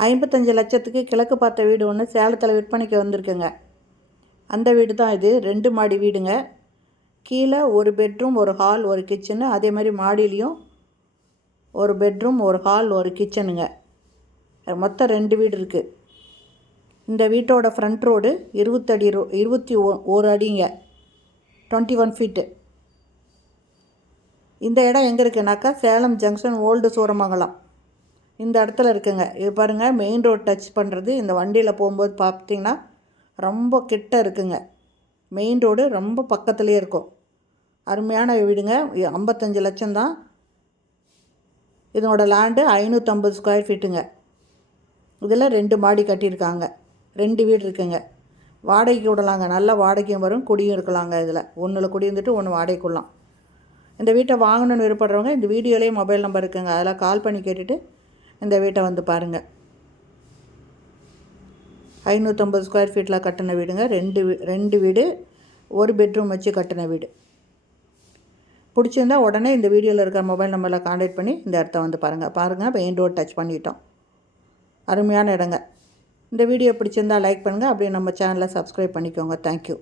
55 லட்சத்துக்கு கிழக்கு பார்த்த வீடு ஒன்று சேலத்தில் விற்பனைக்கு வந்திருக்குங்க. அந்த வீடு தான் இது. 2 மாடி வீடுங்க. கீழே ஒரு பெட்ரூம், ஒரு ஹால், ஒரு கிச்சனு. அதே மாதிரி மாடியிலையும் ஒரு பெட்ரூம், ஒரு ஹால், ஒரு கிச்சனுங்க. மொத்தம் 2 வீடு இருக்குது. இந்த வீட்டோட ஃப்ரண்ட் ரோடு 21 அடிங்க, 21 ஃபீட்டு. இந்த இடம் எங்கே இருக்குனாக்கா சேலம் ஜங்ஷன், ஓல்டு சூரமங்கலம் இந்த இடத்துல இருக்குங்க. இது பாருங்கள், மெயின் ரோடு டச் பண்ணுறது. இந்த வண்டியில் போகும்போது பார்த்திங்கன்னா ரொம்ப கிட்ட இருக்குங்க. மெயின் ரோடு ரொம்ப பக்கத்துலேயே இருக்கும். அருமையான வீடுங்க. 55 லட்சம்தான். இதனோட லேண்டு 550 ஸ்கொயர் ஃபீட்டுங்க. இதில் 2 மாடி கட்டியிருக்காங்க. 2 வீடு இருக்குங்க. வாடகைக்கு விடலாங்க. நல்ல வாடகையும் வரும், குடியும் இருக்கலாங்க. இதில் ஒன்றில் குடி இருந்துட்டு ஒன்று வாடகைக்குள்ளலாம். இந்த வீட்டை வாங்கணுன்னு விருப்பப்படுறவங்க இந்த வீடியோலேயே மொபைல் நம்பர் இருக்குங்க. அதில் கால் பண்ணி கேட்டுட்டு இந்த வீட்டை வந்து பாருங்கள். 550 ஸ்கொயர் ஃபீட்டில் கட்டின வீடுங்க. 2 வீடு, ஒரு பெட்ரூம் வச்சு கட்டின வீடு. பிடிச்சிருந்தால் உடனே இந்த வீடியோவில் இருக்கிற மொபைல் நம்பரில் கான்டாக்ட் பண்ணி இந்த இடத்த வந்து பாருங்கள். மெயின் ரோடு டச் பண்ணிட்டோம். அருமையான இடங்க. இந்த வீடியோ பிடிச்சிருந்தால் லைக் பண்ணுங்கள். அப்படியே நம்ம சேனலை சப்ஸ்கிரைப் பண்ணிக்கோங்க. தேங்க்யூ.